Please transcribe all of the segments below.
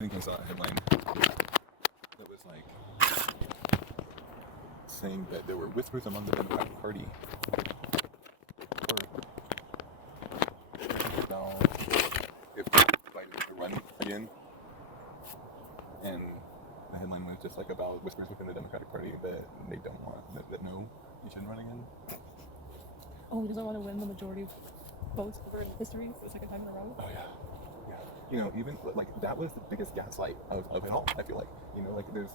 think I saw a headline that was like saying that there were whispers among the Democratic Party about if Biden were to run again, and the headline was just like about whispers within the Democratic Party that they don't want, that no, he shouldn't run again. Oh, he doesn't want to win the majority of votes ever in history for the second time in a row? Oh yeah. You know, even like that was the biggest gaslight of it all. I feel like, you know, like there's,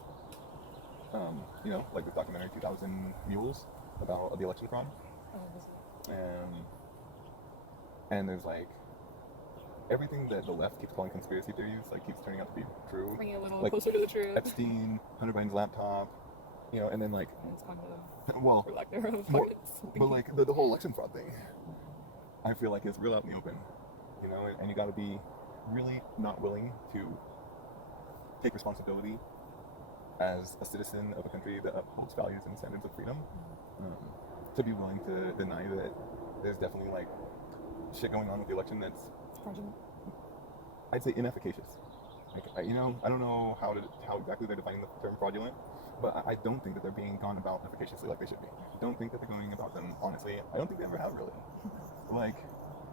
like this documentary 2000 Mules about the election fraud, Oh, this is and there's like everything that the left keeps calling conspiracy theories like keeps turning out to be true. bringing it a little Like closer to the truth. Epstein, Hunter Biden's laptop, you know, and then like, And it's cognitive, well, or lack thereof. more, but like the whole election fraud thing, I feel like is real out in the open, you know, and you got to be really not willing to take responsibility as a citizen of a country that upholds values and standards of freedom, to be willing to deny that there's definitely like shit going on with the election that's, fraudulent. I'd say, inefficacious. Like, I don't know how exactly they're defining the term fraudulent, but I don't think that they're being gone about efficaciously like they should be. I don't think that they're going about them honestly. I don't think they ever have really. Like,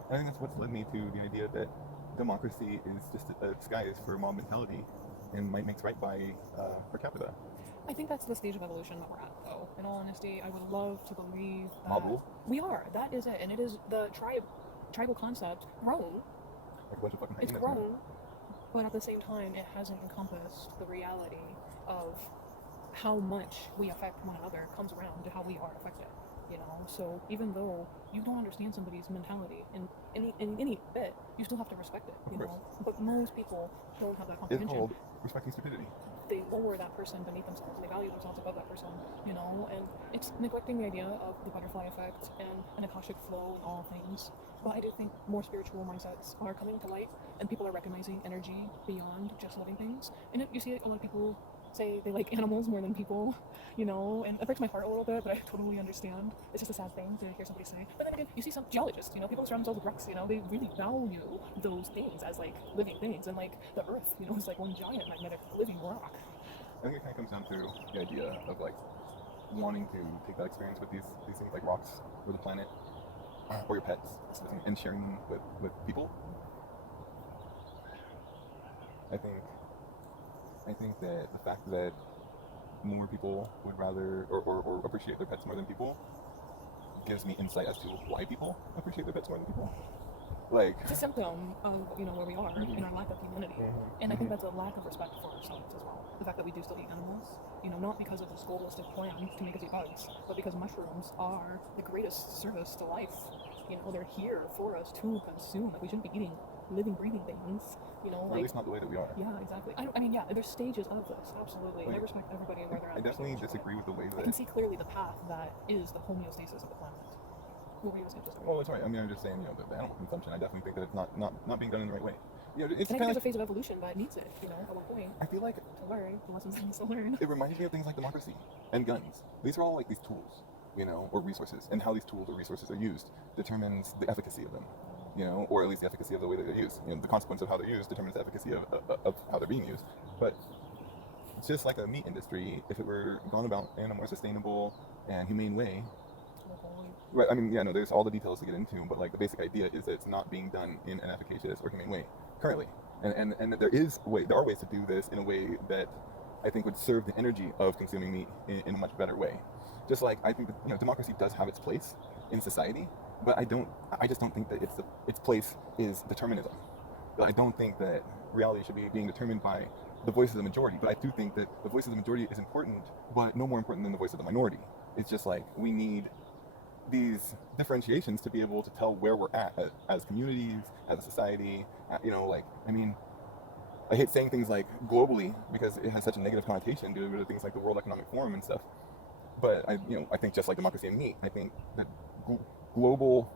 I think that's what's led me to the idea that democracy is just a disguise for mob mentality, and might makes right by per capita. I think that's the stage of evolution that we're at, though. In all honesty, I would love to believe that Mob rule? we are. That is it, and it is the tribal concept grown. Like a bunch of fucking It's hyenas, man. grown, but at the same time, it hasn't encompassed the reality of how much we affect one another comes around to how we are affected. You know, so even though you don't understand somebody's mentality in any bit, you still have to respect it. You Of course. know, but most people don't have that It's comprehension. called respecting stupidity. They lower that person beneath themselves. They value themselves above that person. You know, and it's neglecting the idea of the butterfly effect and an akashic flow in all things. But I do think more spiritual mindsets are coming to light, and people are recognizing energy beyond just living things. And you see a lot of people say they like animals more than people, you know, and it breaks my heart a little bit, but I totally understand. It's just a sad thing to hear somebody say. But then again, you see some geologists, you know, people who surround themselves with rocks, you know, they really value those things as like living things, and like the earth, you know, is like one giant magnetic living rock. I think it kind of comes down to the idea of like wanting to take that experience with these things like rocks or the planet or your pets and sharing them with people. I think that the fact that more people would rather or appreciate their pets more than people gives me insight as to why people appreciate their pets more than people. Like, It's a symptom of, you know, where we are in our lack of humanity. And I think that's a lack of respect for ourselves as well. The fact that we do still eat animals, you know, not because of this holistic plan to make us eat bugs, but because mushrooms are the greatest service to life. You know, they're here for us to consume. Like, we shouldn't be eating living, breathing things, you know, or at like, least not the way that we are. yeah, exactly. I mean, yeah, there's stages of this, absolutely. And I Like, respect everybody and where they're at. I in their definitely stage, but disagree with the way I can that. see clearly the path that is the homeostasis of the planet. What were you saying just now? Well, that's right. I mean, I'm just saying, you know, the animal consumption. I definitely think that it's not being done in the right way. You know, it's And I kind think of there's a phase of evolution that needs it, you know, at one point, I feel like to learn the lessons that needs to learn. it reminds me of things like democracy and guns. These are all like these tools, you know, or resources, and how these tools or resources are used determines the efficacy of them, you know, or at least the efficacy of the way that they're used. You know, the consequence of how they're used determines the efficacy of how they're being used. But it's just like a meat industry, if it were gone about in a more sustainable and humane way. Right, I mean, yeah, no, there's all the details to get into, but like the basic idea is that it's not being done in an efficacious or humane way currently, and that there are ways to do this in a way that I think would serve the energy of consuming meat in a much better way. Just like I think that, you know, democracy does have its place in society, but I just don't think that its place is determinism. I don't think that reality should be being determined by the voice of the majority, but I do think that the voice of the majority is important, but no more important than the voice of the minority. It's just like we need these differentiations to be able to tell where we're at as communities, as a society. You know, like, I mean, I hate saying things like globally because it has such a negative connotation due to things like the World Economic Forum and stuff. But I think just like democracy and meat, I think that global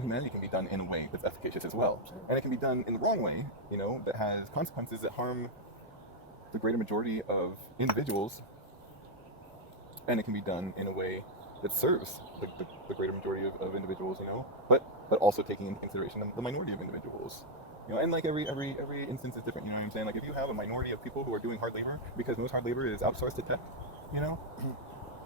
humanity can be done in a way that's efficacious as well, and it can be done in the wrong way, you know, that has consequences that harm the greater majority of individuals, and it can be done in a way that serves the greater majority of individuals, you know, but also taking into consideration the minority of individuals. You know, and like every instance is different. You know what I'm saying? Like if you have a minority of people who are doing hard labor, because most hard labor is outsourced to tech, you know,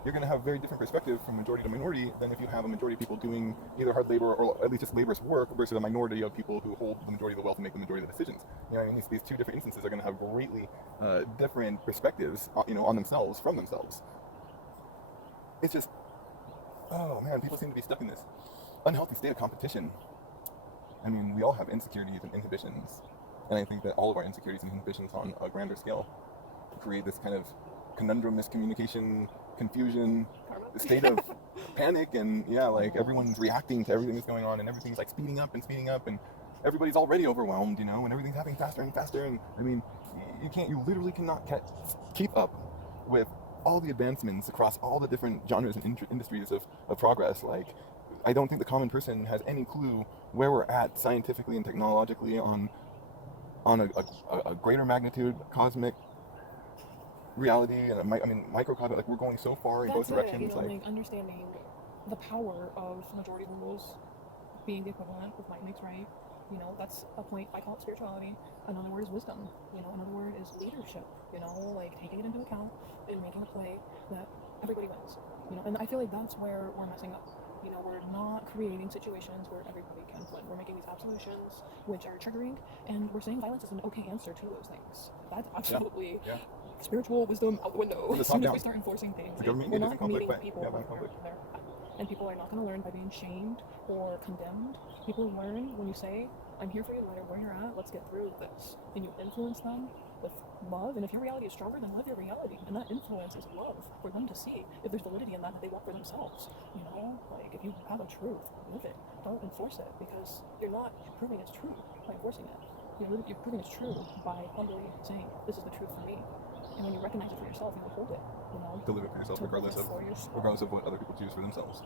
you're going to have a very different perspective from majority to minority than if you have a majority of people doing either hard labor or at least just laborious work versus a minority of people who hold the majority of the wealth and make the majority of the decisions. You know what I mean? These two different instances are going to have greatly different perspectives, you know, on themselves, from themselves. It's just, oh man, people seem to be stuck in this unhealthy state of competition. I mean, we all have insecurities and inhibitions, and I think that all of our insecurities and inhibitions on a grander scale create this kind of conundrum, miscommunication, confusion, state of panic, and yeah, like everyone's reacting to everything that's going on, and everything's like speeding up, and everybody's already overwhelmed, you know, and everything's happening faster and faster, and I mean, you literally cannot keep up with all the advancements across all the different genres and industries of progress. Like, I don't think the common person has any clue where we're at scientifically and technologically on a greater magnitude, cosmic reality, and microcosm. Like we're going so far in both directions. You know, like understanding the power of majority rules being the equivalent of might makes right. You know, that's a point. I call it spirituality. Another word is wisdom. You know, another word is leadership. You know, like taking it into account and making a play that everybody wins. You know, and I feel like that's where we're messing up. You know, we're not creating situations where everybody can win. We're making these absolutions which are triggering, and we're saying violence is an okay answer to those things. That's absolutely spiritual wisdom out the window. As soon as we start enforcing things, we're not meeting people where they're at. And people are not going to learn by being shamed or condemned. People learn when you say, I'm here for you no matter where you're at, let's get through this. And you influence them with love, and if your reality is stronger, then live your reality. And that influence is love for them to see if there's validity in that they want for themselves. You know, like if you have a truth, live it. Don't enforce it, because you're not proving it's true by enforcing it. You're proving it's true by humbly saying, this is the truth for me. And when you recognize it for yourself, you hold it. You know, to live it for yourself, regardless of what other people choose for themselves.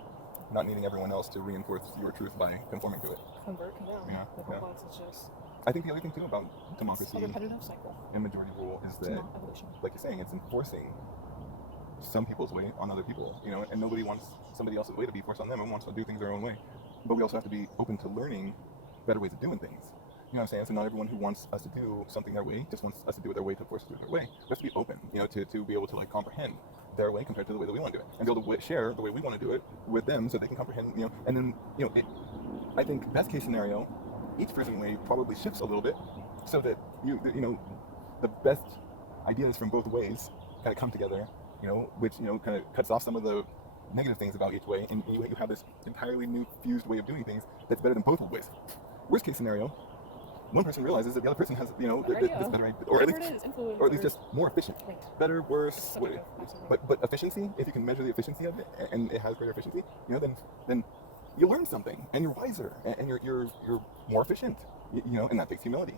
Not needing everyone else to reinforce your truth by conforming to it. Convert, it's just. I think the other thing too about democracy, a repetitive cycle, and majority rule is that, like you're saying, it's enforcing some people's way on other people. You know, and nobody wants somebody else's way to be forced on them. Everyone wants to do things their own way. But we also have to be open to learning better ways of doing things. You know what I'm saying? So not everyone who wants us to do something their way just wants us to do it their way to force us to do it their way. We have to be open, you know, to be able to like comprehend their way compared to the way that we want to do it, and be able to share the way we want to do it with them so they can comprehend, you know. And then, you know, I think best case scenario, each person's way probably shifts a little bit, so that you know, the best ideas from both ways kind of come together, you know, which, you know, kind of cuts off some of the negative things about each way, and you have this entirely new fused way of doing things that's better than both ways. Worst case scenario, one person realizes that the other person has, you know, this better idea, or at least just more efficient. Right. Better, worse, but efficiency, if you can measure the efficiency of it, and it has greater efficiency, you know, then you learn something, and you're wiser, and you're more efficient, you know, and that takes humility,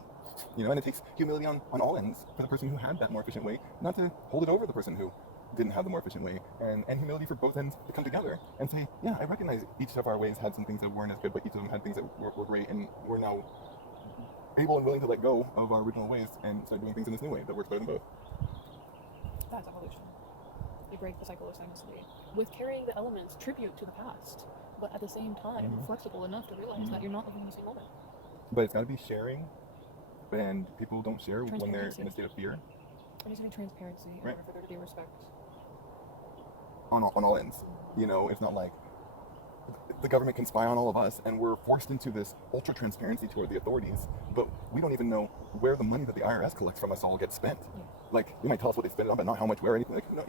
you know, and it takes humility on all ends for the person who had that more efficient way, not to hold it over the person who didn't have the more efficient way, and humility for both ends to come together and say, yeah, I recognize each of our ways had some things that weren't as good, but each of them had things that were great, and we're now able and willing to let go of our original ways and start doing things in this new way that works better than both. That's evolution. You break the cycle of stagnancy with carrying the elements tribute to the past, but at the same time flexible enough to realize that you're not living in the same moment. But it's got to be sharing, and people don't share when they're in a state of fear. I just need transparency in order for there to be respect. On all ends. You know, it's not like the government can spy on all of us, and we're forced into this ultra transparency toward the authorities, but we don't even know where the money that the IRS collects from us all gets spent. Like, you might tell us what they spend it on, but not how much, where, or anything. Like, no,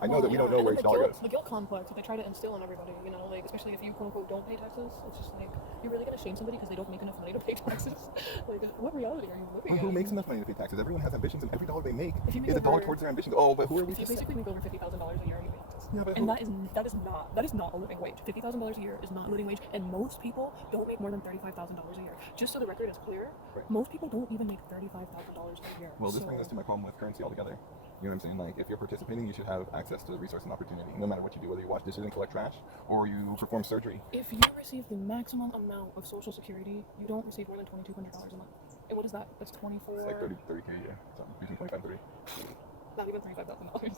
I know that we don't know where each dollar goes. The guilt complex that they try to instill in everybody, you know, like, especially if you quote unquote don't pay taxes, it's just like, you're really gonna shame somebody because they don't make enough money to pay taxes. Like, what reality are you living in? Who makes enough money to pay taxes? Everyone has ambitions, and every dollar they make is a dollar towards their ambitions. Oh, but who are we? If you basically make over $50,000 a year, you pay taxes. Yeah, but and that is not a living wage. $50,000 a year is not a living wage, and most people don't make more than $35,000 a year. Just so the record is clear, most people don't even make $35,000 a year. Well, this brings us to my problem with currency altogether. You know what I'm saying? Like, if you're participating, you should have access to the resource and opportunity, no matter what you do, whether you wash dishes and collect trash, or you perform surgery. If you receive the maximum amount of Social Security, you don't receive more than $2,200 a month. And what is that? That's 24. It's like 30K a year, something between 25 and 30. Not even $35,000.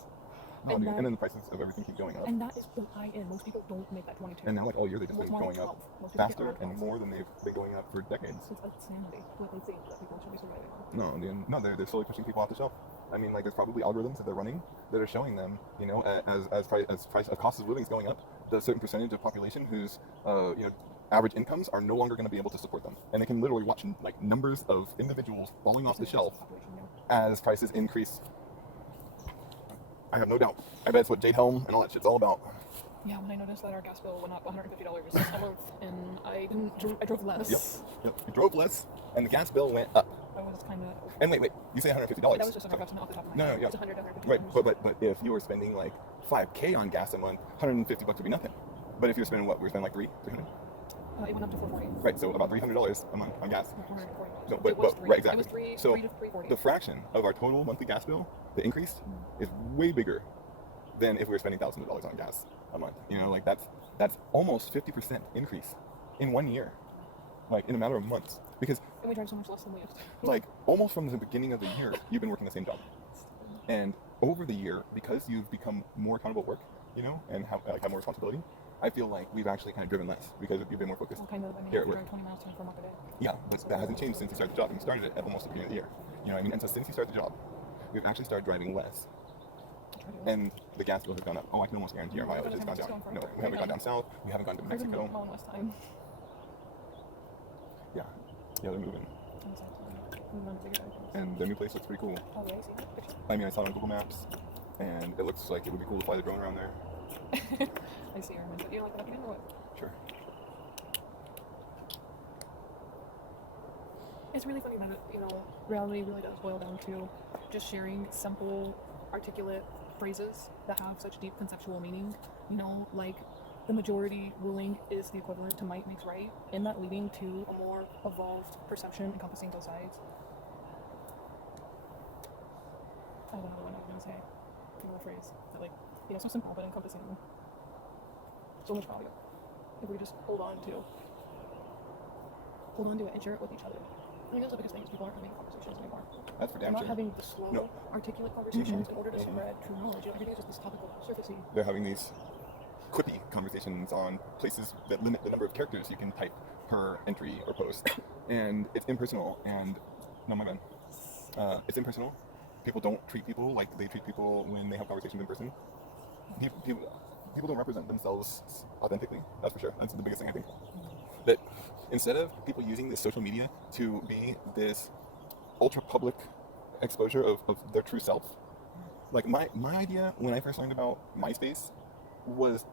No, dude. And then the prices of everything keep going up. And that is the high end. Most people don't make that 22. And now, like all year, they've just Most been want going 12. up Most people get faster around and 12. more than they've been going up for decades. It's insanity. What they think that people should be surviving on. No, dude, no, they're slowly pushing people off the shelf. I mean, like there's probably algorithms that they're running that are showing them, you know, as cost of living is going up, the certain percentage of population whose, you know, average incomes are no longer going to be able to support them, and they can literally watch like numbers of individuals falling off the shelf as prices increase. I have no doubt. I bet it's what Jade Helm and all that shit's all about. Yeah, when I noticed that our gas bill went up $150 a month, and I drove less. Yep. You drove less, and the gas bill went up. I was kind of. And wait, you say $150? That was just an estimate off the top of my head. No, yeah. It's $150. Right, but if you were spending like $5K on gas a month, $150 would be nothing. But if you're spending what? We were spending like $300. It went up to $440. Right, so about $300 a month on gas. $440. No, but right, exactly. It was three So to $340. the fraction of our total monthly gas bill, the increase, is way bigger than if we were spending thousands of dollars on gas a month. You know, like that's almost 50% increase in 1 year, like in a matter of months. Because and we drive so much less than we used to. like almost from the beginning of the year, you've been working the same job, and over the year, because you've become more accountable at work, you know, and have more responsibility, I feel like we've actually kind of driven less because you've been more focused. Well, kind of. I mean, Here I at work. drive 20 miles to and from work a day. Yeah, but that hasn't changed since you started the job. You started it at almost the beginning of the year. You know what I mean? And so since you started the job, we've actually started driving less. And the gas bill has gone up. Oh, I can almost guarantee our mileage has gone down. No, we haven't gone down south. We haven't gone to Mexico. West time. Yeah, they're moving. And the new place looks pretty cool. Oh, yeah, I see that picture. I mean, I saw it on Google Maps, and it looks like it would be cool to fly the drone around there. I see her. But you don't like that? You didn't know it. Sure. It's really funny that, reality really does boil down to just sharing simple, articulate phrases that have such deep conceptual meaning. You know, like the majority ruling is the equivalent to might makes right, and that leading to a more evolved perception encompassing both sides. I don't know what I was going to say. Another phrase that, so simple but encompassing so much value. If we just hold on to it and share it with each other. I think that's the biggest thing is people aren't having conversations anymore. That's for They're damn not sure. having the slow, articulate conversations in order to spread true knowledge. Every day is just this topical, surfacey. They're having these quippy conversations on places that limit the number of characters you can type per entry or post. And it's impersonal. And no, my bad. It's impersonal. People don't treat people like they treat people when they have conversations in person. People don't represent themselves authentically. That's for sure. That's the biggest thing I think. That instead of people using this social media to be this ultra public exposure of their true self, like my idea when I first learned about MySpace was,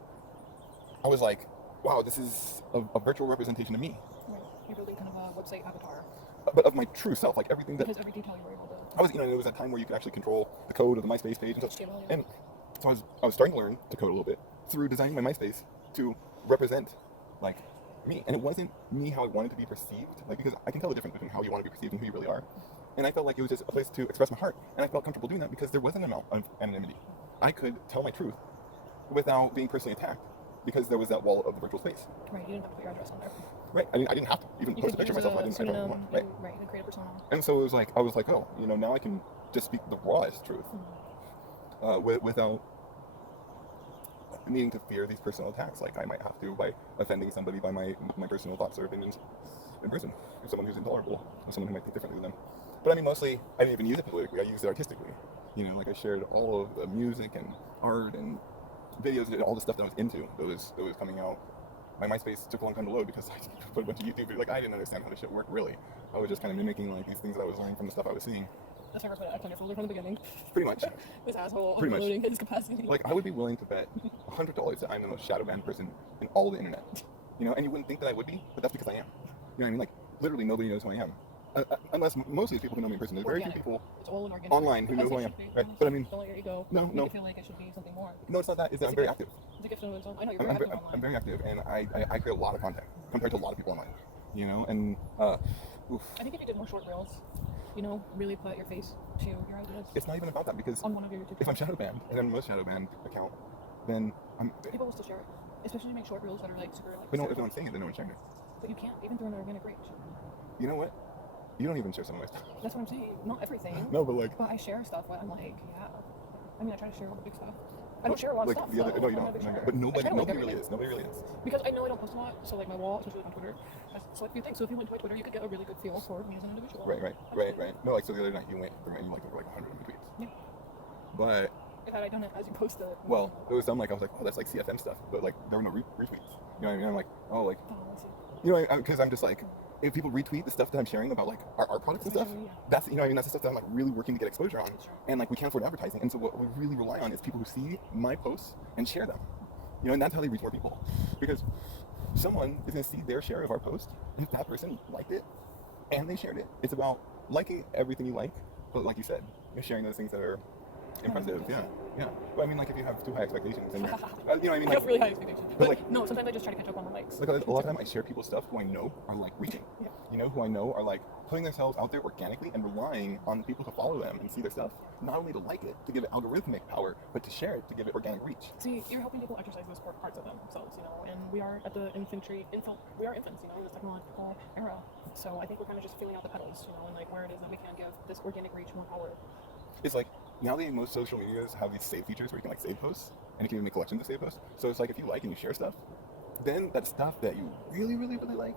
I was like, wow, this is a virtual representation of me. Right. You're building kind of a website avatar. But of my true self, like everything that Because every detail you were able to. I was, it was that time where you could actually control the code of the MySpace page and stuff. HTML, yeah. And so I was starting to learn to code a little bit through designing my MySpace to represent like me. And it wasn't me how I wanted to be perceived, like because I can tell the difference between how you want to be perceived and who you really are. And I felt like it was just a place to express my heart, and I felt comfortable doing that because there wasn't an amount of anonymity. I could tell my truth without being personally attacked because there was that wall of the virtual space. Right, you didn't have to put your address on there. Right, I didn't have to even post a picture of myself. I didn't want. Right, right, you can create a persona. and so it was like I was like, oh, now I can just speak the rawest truth without needing to fear these personal attacks like I might have to by offending somebody by my personal thoughts or opinions in person, or someone who's intolerable, or someone who might think differently than them. But I mean, mostly, I didn't even use it politically, I used it artistically. Like I shared all of the music and art and videos and all the stuff that I was into that was coming out. My MySpace took a long time to load because I put a bunch of YouTube videos. Like, I didn't understand how this shit worked, really. I was just kind of mimicking, like, these things that I was learning from the stuff I was seeing. That's how I put it. I kind of folder from the beginning. Pretty much. This asshole Pretty much. uploading his capacity. Like, I would be willing to bet $100 that I'm the most shadow banned person in all the internet. And you wouldn't think that I would be, but that's because I am. You know what I mean? Like, literally nobody knows who I am. Unless most of these people who know me in person. There's very few people online who know who I am. Right? But I mean, don't let your ego no. make it feel like it should be something more. No, it's not that. It's that I'm very active. It's a gift of its own. I know you're very active online. I'm very active, and I create a lot of content compared to a lot of people online. And oof. I think if you did more short reels, really put your face to your ideas. It's not even about that because on one of your YouTube if I'm shadow banned and I'm the most shadow banned account, then people will still share it, especially make short reels that are like super like. But no, if no one's saying it, then no one's sharing it. But you can't even through an organic reach. You know what? You don't even share some of my stuff. That's what I'm saying. Not everything. No, but like. But I share stuff where I'm like, yeah. I mean, I try to share all the big stuff. I don't share a lot of Like stuff. the other, though. no, you I'm don't. not a big No, sharer. but I nobody, try to like nobody really everything. is. Nobody really is. Because I know I don't post a lot, so like my wall, especially on Twitter, has select few things. So if you went to my Twitter, you could get a really good feel for me as an individual. Right. No, like so the other night you went through my, you like over like 100 of my tweets. Yeah. But Had I done it as you posted. well, there was some like I was like, oh, that's like CFM stuff, but like there were no retweets. You know what I mean? I'm like, oh, like, Oh, I see. you know, because I'm just like, if people retweet the stuff that I'm sharing about like our products and stuff, Yeah. that's, you know what I mean, that's the stuff that I'm like really working to get exposure on, Sure. and like we can't afford advertising, and so what we really rely on is people who see my posts and share them, you know, and that's how they reach more people, because someone is going to see their share of our post, and if that person liked it and they shared it, it's about liking everything you like, but like you said, you're sharing those things that are impressive. Yeah. But I mean, like if you have too high expectations, and you know what I mean, I like, have really high expectations. but, But like, no, sometimes I just try to catch up on the likes. like a lot of time I share people's stuff who I know are like reaching. Yeah. You know, who I know are like putting themselves out there organically and relying on the people who follow them and see their stuff, not only to like it, to give it algorithmic power, but to share it, to give it organic reach. See, you're helping people exercise those parts of themselves, you know, and we are at the we are infants, you know, in this technological era. So I think we're kind of just feeling out the petals, you know, and like where it is that we can give this organic reach more power. It's like nowadays most social medias have these save features where you can like save posts, and you can even make collections of save posts. So it's like if you like and you share stuff, then that stuff that you really like,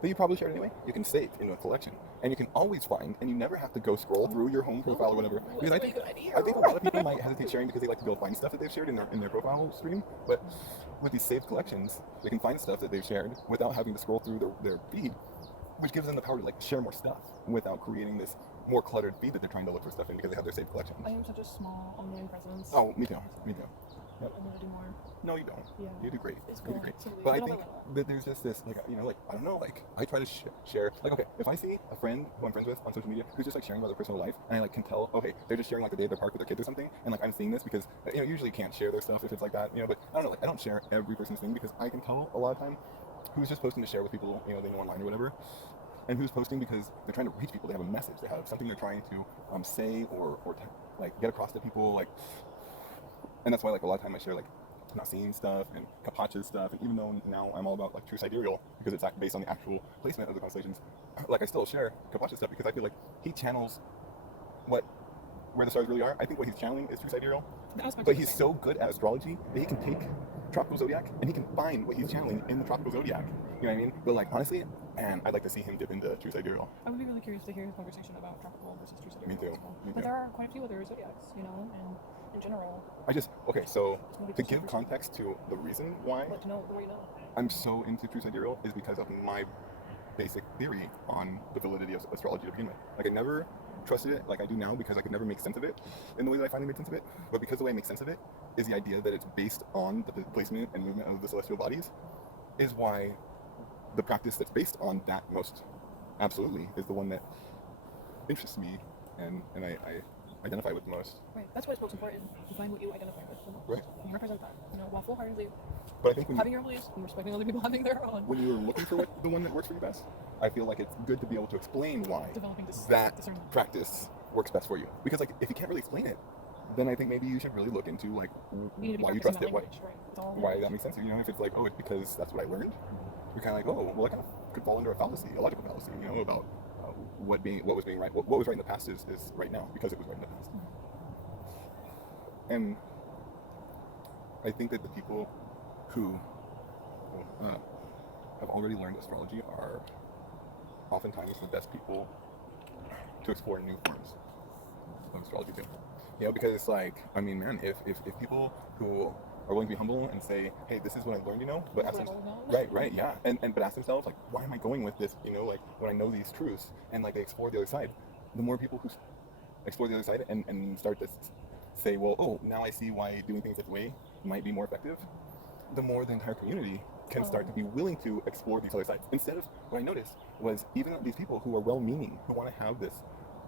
that you probably shared anyway, you can save into a collection, and you can always find, and you never have to go scroll through your home profile or whatever. Because I think a lot of people might hesitate sharing because they like to go find stuff that they've shared in their profile stream, but with these saved collections, they can find stuff that they've shared without having to scroll through their feed, which gives them the power to like share more stuff without creating this more cluttered feed that they're trying to look for stuff in because they have their saved collections. I am such a small online presence. Oh, me too. I want to do more. No, you don't. Yeah. You do great. It's You do cool. great. Absolutely. But I don't think know. that there's just this, like, you know, like, I don't know, like, I try to share, like, okay, if I see a friend who I'm friends with on social media who's just, like, sharing about their personal life, and I, like, can tell, okay, they're just sharing, like, the day at the park with their kids or something, and, like, I'm seeing this because, you know, usually you can't share their stuff if it's like that, you know, but I don't know, like, I don't share every person's thing because I can tell a lot of time who's just posting to share with people, you know, they know online or whatever, and who's posting because they're trying to reach people, they have a message, they have something they're trying to say or like, get across to people, like, and that's why, like, a lot of time I share, like, Nassim stuff and Kapach's stuff, and even though now I'm all about like true sidereal because it's based on the actual placement of the constellations, like I still share Kapach's stuff because I feel like he channels where the stars really are. I think what he's channeling is true sidereal, but he's so good at astrology that he can take tropical zodiac and he can find what he's channeling in the tropical zodiac. You know what I mean? But like honestly, and I'd like to see him dip into true sidereal. I would be really curious to hear his conversation about tropical versus true sidereal. Me too. But there are quite a few other zodiacs, you know, and in general. So to give context to the reason why Let to know the way you know. I'm so into true sidereal is because of my basic theory on the validity of astrology to begin with. Like I never trusted it like I do now because I could never make sense of it in the way that I finally made sense of it. But because the way I make sense of it is the idea that it's based on the placement and movement of the celestial bodies is why the practice that's based on that most absolutely is the one that interests me and I identify with the most. Right. That's why it's most important to find what you identify with the most. Right. And represent that. You know, while full-heartedly But I think having your beliefs and respecting other people having their own. when you're looking for the one that works for you best, I feel like it's good to be able to explain why Developing that discernment. practice works best for you. Because like if you can't really explain it, then I think maybe you should really look into like why you trust it, why that makes sense. You know, if it's like, oh, it's because that's what I learned, you're kind of like, oh, well, I kind of could fall under a fallacy, a logical fallacy, you know, about what was being right, what was right in the past is right now because it was right in the past. And I think that the people who have already learned astrology are oftentimes the best people to explore new forms of astrology too. You know, because it's like, I mean, man, if people who are willing to be humble and say, hey, this is what I learned, you know, but ask themselves, right, yeah, but ask themselves, like, why am I going with this, you know, like, when I know these truths, and like they explore the other side, the more people who explore the other side and start to say, well, oh, now I see why doing things this way might be more effective, the more the entire community can start to be willing to explore these other sides. Instead of, what I noticed was even these people who are well-meaning, who want to have this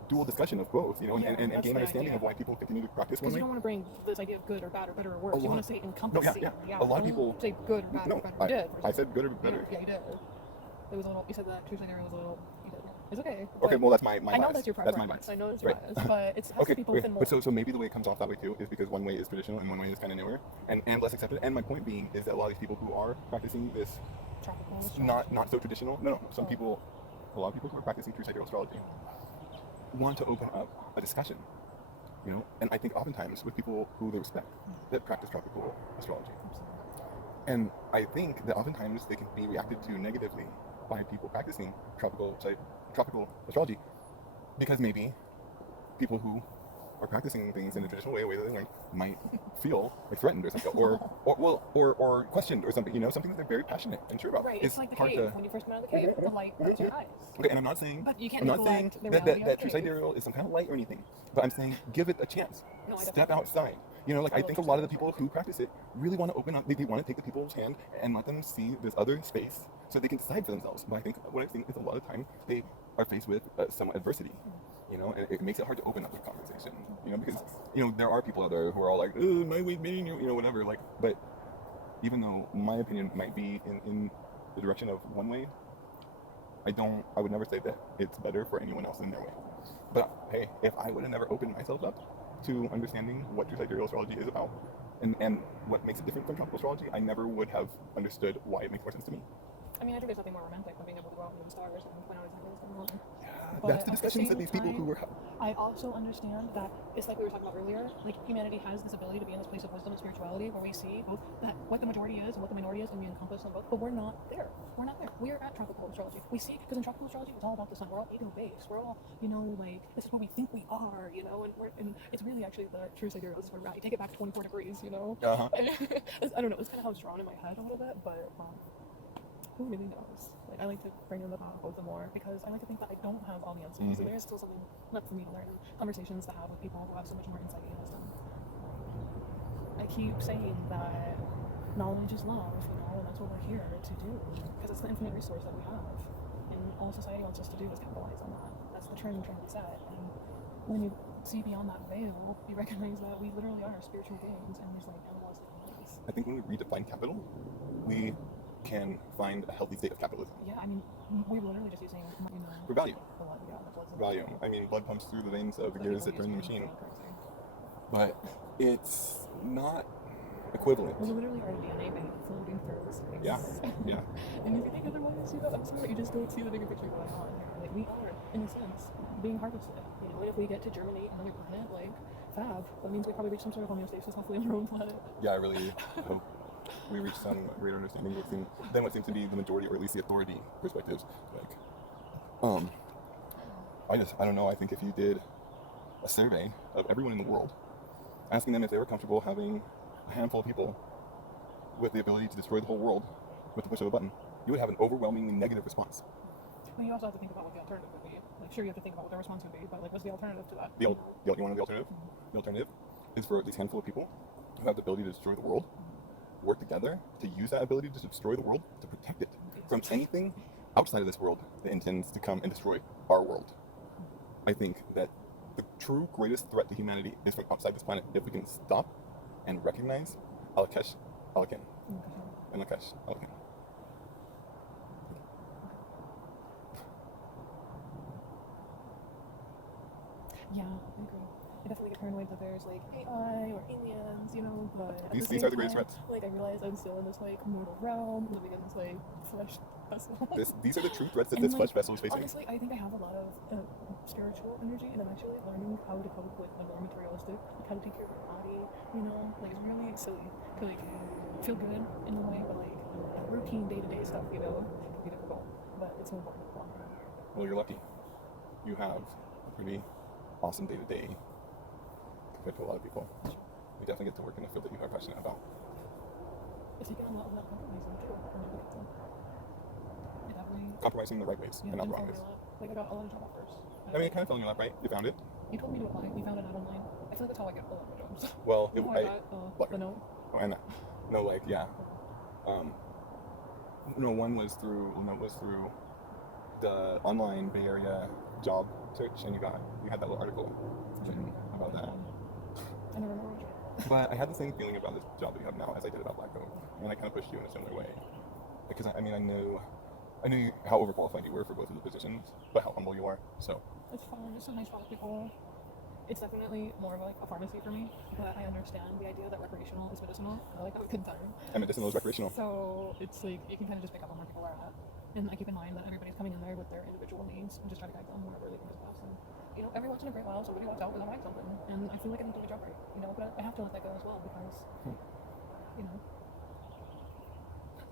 dual discussion of both, you know, and gain understanding of why people continue to practice one way. Because you don't want to bring this idea of good or bad or better or worse. You want to say encompassing. A lot of people say good or bad or better. You did. I said good or better. Yeah, you did. It was a little. You said that true sidereal was a little. You did. It's okay. Okay, well that's my I bias. know that's your preference. That's my bias. I know that's your bias, but it's okay, people within more. But so maybe the way it comes off that way too is because one way is traditional and one way is kind of newer and less accepted. And my point being is that a lot of these people who are practicing this not so traditional. No. A lot of people who are practicing true sidereal astrology want to open up a discussion you know. And I think oftentimes with people who they respect that practice tropical astrology, and I think that oftentimes they can be reacted to negatively by people practicing tropical astrology, because maybe people who are practicing things in a traditional way, a way that they learn, might feel like threatened or something, or questioned or something. You know, something that they're very passionate and sure about. Right, it's like the hard cave. When you first come out of the cave, the light hits your eyes. Okay, and I'm not saying, But you can't I'm not saying neglect the that reality that of the true cave. sidereal is some kind of light or anything, but I'm saying give it a chance. No, I Step definitely- outside. You know, like I I love think a true lot of the sidereal. people who practice it really want to open up. They want to take the people's hand and let them see this other space so they can decide for themselves. But I think what I've seen is a lot of time they are faced with some adversity. You know, and it makes it hard to open up the conversation. You know, because you know there are people out there who are all like, my way meaning you know, whatever. Like, but even though my opinion might be in the direction of one way, I would never say that it's better for anyone else in their way. But hey, if I would have never opened myself up to understanding what true sidereal astrology is about and what makes it different from tropical astrology, I never would have understood why it makes more sense to me. I mean, I think there's nothing more romantic than being able to go out into the stars and point out exactly what's going on. Yeah, that's the discussions that these people who were. I also understand that it's like we were talking about earlier, like humanity has this ability to be in this place of wisdom and spirituality where we see both that what the majority is and what the minority is, and we encompass them both, but we're not there. We're not there. We are at tropical astrology. We see, because in tropical astrology, it's all about the sun. We're all ego-based. We're all, you know, like, this is what we think we are, you know, and it's really actually the true sidereal. This is where we're at. You take it back to 24 degrees, you know? Uh-huh. I don't know, it's kind of how it's drawn in my head a little bit, but who really knows? Like, I like to bring in the path of the more because I like to think that I don't have all the answers. So there is still something left for me to learn, conversations to have with people who have so much more insight and wisdom. I keep saying that knowledge is love, you know, and that's what we're here to do because it's the infinite resource that we have, and all society wants us to do is capitalize on that. That's the trend trying to set, and when you see beyond that veil, you recognize that we literally are spiritual beings, and there's like animalistic ways. I think when we redefine capital, we can find a healthy state of capitalism. Yeah, I mean, we're literally just using, you know, For value. the blood Value. I mean, blood pumps through the veins of the gears that turn the machine, but it's not equivalent. We literally are a DNA bank floating through space. Yeah, yeah. And if you think otherwise, you know, I'm sorry, you just don't see the bigger picture going on here. Like, we are, in a sense, being harvested. You know, and if we get to germinate another planet, like, fab, that means we probably reach some sort of homeostasis, hopefully on our own planet. Yeah, I really hope we reach some greater understanding than what seems to be the majority, or at least the authority perspectives. Like, I don't know. I think if you did a survey of everyone in the world, asking them if they were comfortable having a handful of people with the ability to destroy the whole world with the push of a button, you would have an overwhelmingly negative response. Well, you also have to think about what the alternative would be. Like, sure, you have to think about what their response would be, but like, what's the alternative to that? You want to know the alternative? The alternative is for this handful of people who have the ability to destroy the world, work together to use that ability to destroy the world, to protect it from anything outside of this world that intends to come and destroy our world. I think that the true greatest threat to humanity is from outside this planet. If we can stop and recognize Alakesh Alakin and Lakesh Alakin. Yeah, I agree. I definitely get paranoid that there's like AI or aliens, you know, but at These the are the greatest same threats. time, like, I realize I'm still in this like mortal realm, living in this like flesh vessel. These are the true threats that And, this like, flesh vessel is facing. Honestly, I think I have a lot of spiritual energy, and I'm actually learning how to cope with the more materialistic, like how to take care of your body, you know? Like, it's really silly to like feel good in a way, but like routine day-to-day stuff, you know, can be difficult, but it's so important. Well, you're lucky. You have a pretty awesome day-to-day compared to a lot of people. You definitely get to work in a field that you are passionate about. It's taken a lot of that compromising too. I definitely, Compromising in the right ways yeah, and not the didn't wrong fall ways. in love. Like, I got a lot of job offers. I mean, it kind of fell in your lap, right? You found it. You told me to apply. We found it out online. I feel like that's how I get a lot of jobs. Well, No, I got the note. Oh, and no, like, yeah. No, one was through the online Bay Area job search, and you had that little article about that. I never remember which one. But I had the same feeling about this job that you have now as I did about Black Oak, and I kind of pushed you in a similar way because I knew how overqualified you were for both of the positions, but how humble you are. So It's fun. It's so nice to talk to people. It's definitely more of like a pharmacy for me, but I understand the idea that recreational is medicinal. I like have a good time. and medicinal is recreational. So it's like you can kind of just pick up on where people are at. And I keep in mind that everybody's coming in there with their individual needs and just try to guide them wherever they think is best. And you know, every once in a great while somebody walks out with a mic something, and I feel like I didn't do my job right, you know, but I have to let that go as well because, you know,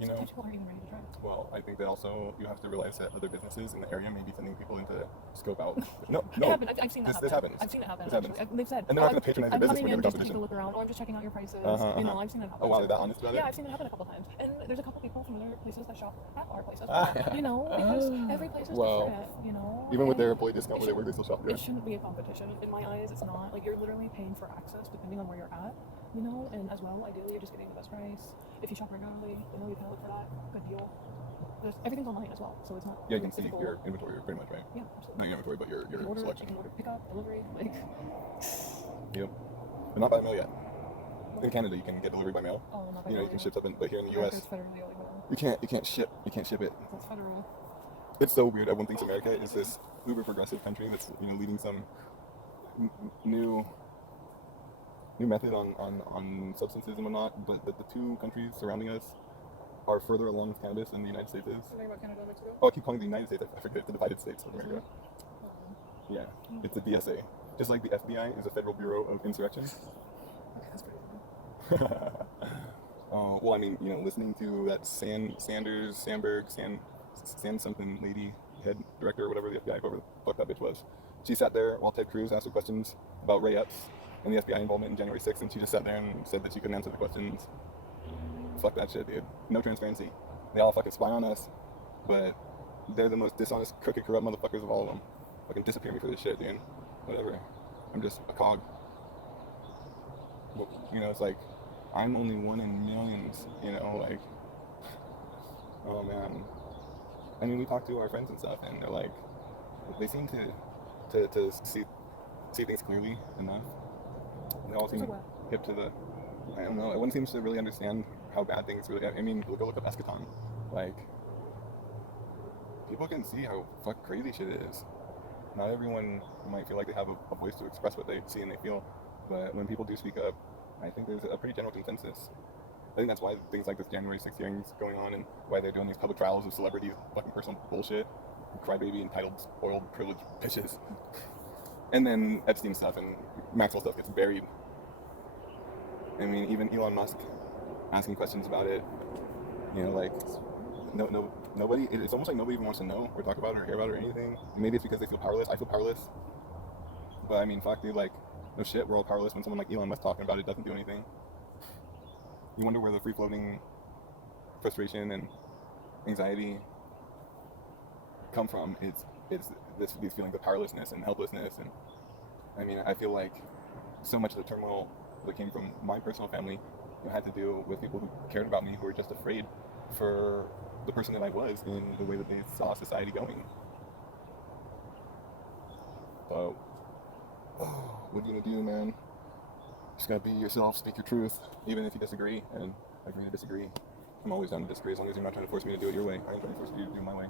You know, sometimes people aren't even ready to try. well, I think that also you have to realize that other businesses in the area may be sending people in to scope out. No, It no, happened. I've seen that this happen. happens. I've seen it happen. This happens. Actually. They've said, And they're not "Oh, going to patronize your I'm business coming when you're in in just to take competition. a look around, or I'm just checking out your prices." Uh-huh, You know, uh-huh. I've seen it happen. Oh wow, did that honest about it? Yeah, I've seen it happen a couple times, and there's a couple people from other places that shop at our place as well. You know, because every place is Wow. different. You know, Even with and their employee discount where they work, they still shop there. it shouldn't be a competition. In my eyes, it's not. Like, you're literally paying for access depending on where you're at. You know, and as well, ideally, you're just getting the best price. If you shop regularly, you know, you can look for that good deal. Everything's online as well, so it's not. Yeah, you can see physical. your inventory pretty much, right? Yeah, absolutely. Not your inventory, but You can your order, selection. you can order pickup, delivery, like. Yep. But not by mail yet. In Canada, you can get delivery by mail. Oh, not by You know, you can ship something, but here in the America, U.S., it's federally illegal. you can't ship it. It's federal. It's so weird. Everyone thinks America is this uber progressive country that's, you know, leading some new method on substances and whatnot, but the two countries surrounding us are further along with cannabis than the United States is. Something about Canada and Mexico? Oh, I keep calling the United States. I forget the divided states of America. Um, Yeah, it's a DSA. Just like the FBI is a Federal Bureau of Insurrection. okay, that's crazy. Well, I mean, you know, listening to that Sandberg, something lady, head director or whatever the FBI, whoever the fuck that bitch was. She sat there while Ted Cruz asked her questions about Ray Epps and the FBI involvement in January 6th, and she just sat there and said that she couldn't answer the questions. Fuck that shit, dude. No transparency. They all fucking spy on us, but they're the most dishonest, crooked, corrupt motherfuckers of all of them. Fucking disappear me for this shit, dude. Whatever. I'm just a cog. But, you know, it's like, I'm only one in millions, you know, like, oh man. I mean, we talk to our friends and stuff, and they're like, they seem to see things clearly enough. They all seem So what? hip to the, I don't know, everyone seems to really understand how bad things really are. I mean, go look up Eschaton. Like, people can see how fuck crazy shit is. Not everyone might feel like they have a voice to express what they see and they feel, but when people do speak up, I think there's a pretty general consensus. I think that's why things like this January 6th hearings going on and why they're doing these public trials of celebrity fucking personal bullshit, crybaby entitled spoiled privileged bitches. And then Epstein stuff and Maxwell stuff gets buried. I mean, even Elon Musk asking questions about it, you know, like, nobody, it's almost like nobody even wants to know or talk about it or hear about it or anything. Maybe it's because they feel powerless. I feel powerless. But I mean, fuck, dude, like, no shit, we're all powerless when someone like Elon Musk talking about it doesn't do anything. You wonder where the free-floating frustration and anxiety come from. It's these feelings of powerlessness and helplessness. And I mean, I feel like so much of the turmoil that came from my personal family had to do with people who cared about me, who were just afraid for the person that I was in the way that they saw society going. So, what are you gonna do, man? Just gotta be yourself, speak your truth, even if you disagree, and agree to disagree. I'm always down to disagree as long as you're not trying to force me to do it your way. I ain't trying to force you to do it my way.